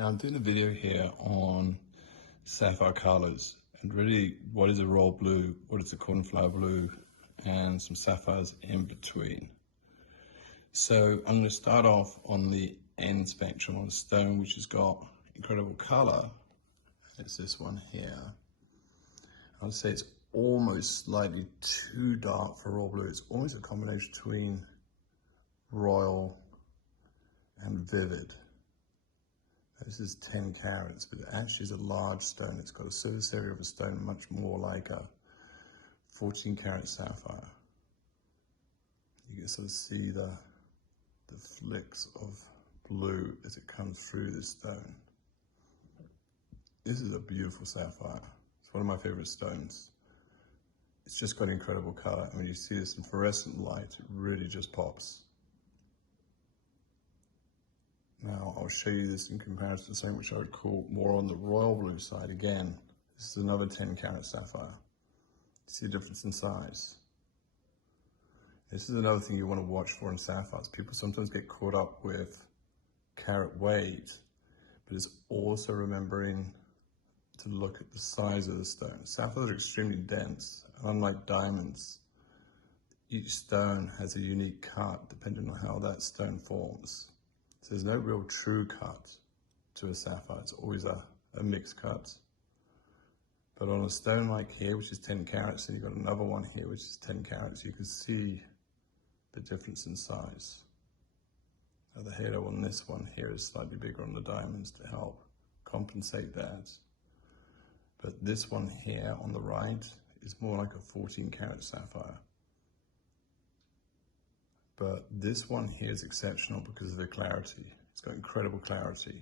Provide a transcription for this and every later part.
Now I'm doing a video here on sapphire colors, and really what is a royal blue, what is a cornflower blue, and some sapphires in between. So I'm going to start off on the end spectrum on a stone which has got incredible color. It's this one here. I would say it's almost slightly too dark for royal blue. It's almost a combination between royal and vivid. This is 10 carats, but it actually is a large stone. It's got a surface area of a stone much more like a 14 carat sapphire. You can sort of see the flicks of blue as it comes through this stone. This is a beautiful sapphire. It's one of my favorite stones. It's just got incredible color. And when you see this in fluorescent light, it really just pops. Now I'll show you this in comparison to something which I would call more on the royal blue side. Again, this is another 10 carat sapphire. See the difference in size? This is another thing you want to watch for in sapphires. People sometimes get caught up with carat weight, but it's also remembering to look at the size of the stone. Sapphires are extremely dense, and unlike diamonds, each stone has a unique cut depending on how that stone forms. So there's no real true cut to a sapphire. It's always a mixed cut. But on a stone like here, which is 10 carats, and you've got another one here, which is 10 carats, you can see the difference in size. Now the halo on this one here is slightly bigger on the diamonds to help compensate that. But this one here on the right is more like a 14 carat sapphire. But this one here is exceptional because of the clarity. It's got incredible clarity.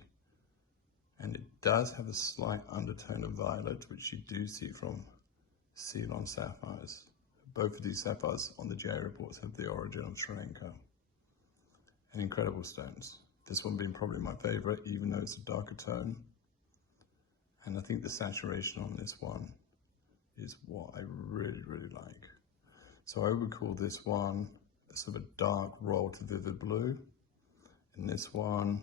And it does have a slight undertone of violet, which you do see from Ceylon sapphires. Both of these sapphires on the GA reports have the origin of Sri Lanka. And incredible stones. This one being probably my favorite, even though it's a darker tone. And I think the saturation on this one is what I really, really like. So I would call this one a sort of dark royal to vivid blue, and this one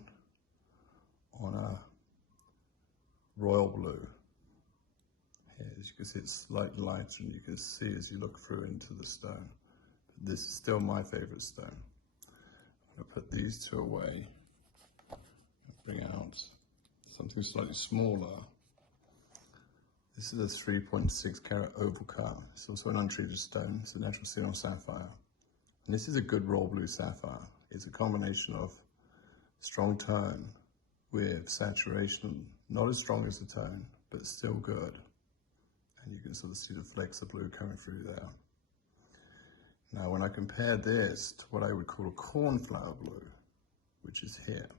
on a royal blue. Here, as you can see, it's slightly lighter, and you can see as you look through into the stone. But this is still my favorite stone. I'm going to put these two away and bring out something slightly smaller. This is a 3.6 carat oval cut. It's also an untreated stone. It's a natural Ceylon sapphire. And this is a good royal blue sapphire. It's a combination of strong tone with saturation, not as strong as the tone, but still good. And you can sort of see the flecks of blue coming through there. Now, when I compare this to what I would call a cornflower blue, which is here.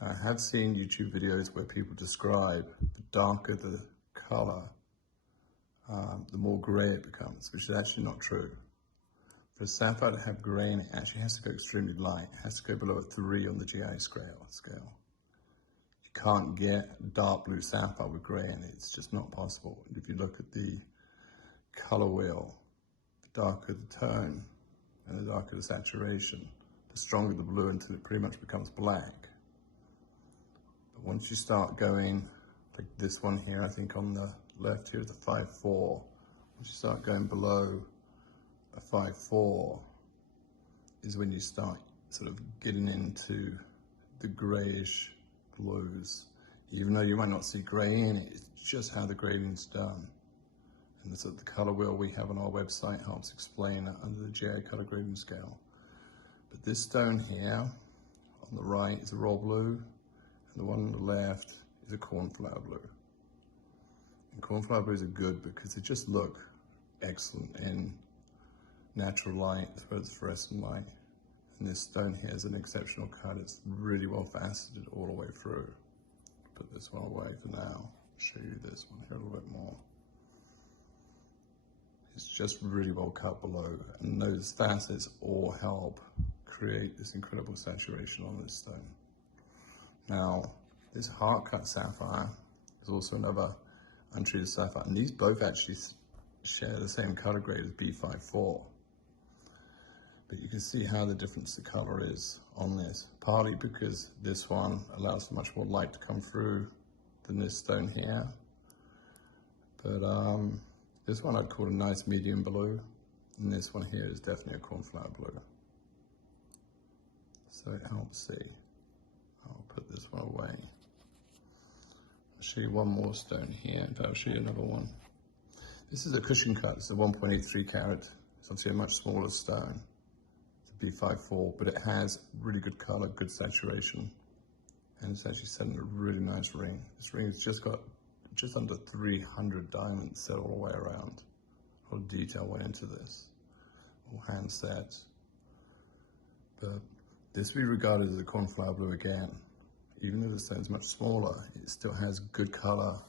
Now, I have seen YouTube videos where people describe the darker the color, the more gray it becomes, which is actually not true. For a sapphire to have grain, it actually has to go extremely light. It has to go below a 3 on the GI scale. You can't get dark blue sapphire with gray in it. It's just not possible. And if you look at the color wheel, the darker the tone and the darker the saturation, the stronger the blue until it pretty much becomes black. But once you start going, like this one here, I think on the left here is a 5.4. Once you start going below a 5.4 is when you start sort of getting into the grayish blues. Even though you might not see gray in it, it's just how the grading's done. And the color wheel we have on our website helps explain that under the GA color grading scale. But this stone here on the right is a royal blue, and the one on the left is a cornflower blue. And cornflower blues are good because they just look excellent in natural light as well as fluorescent light. And this stone here is an exceptional cut. It's really well faceted all the way through. Put this one away for now. Show you this one here a little bit more. It's just really well cut below, and those facets all help create this incredible saturation on this stone. Now, this heart cut sapphire is also another untreated sapphire, and these both actually share the same color grade as B54. But you can see how the difference the color is on this, partly because this one allows much more light to come through than this stone here. But this one I'd call a nice medium blue, and this one here is definitely a cornflower blue. So it helps see. I'll put this one away. I'll show you one more stone here, and I'll show you another one. This is a cushion cut. It's a 1.83 carat. It's obviously a much smaller stone. It's a B54, but it has really good color, good saturation, and it's actually set in a really nice ring. This ring has just got just under 300 diamonds set all the way around. A lot of detail went into this, all hand set. But this we regarded as a cornflower blue again. Even though the stone's much smaller, it still has good color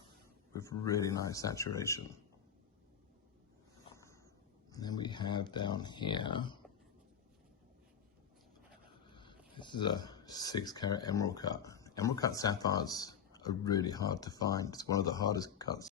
with really nice saturation. And then we have down here, this is a 6 carat emerald cut. Emerald cut sapphires are really hard to find. It's one of the hardest cuts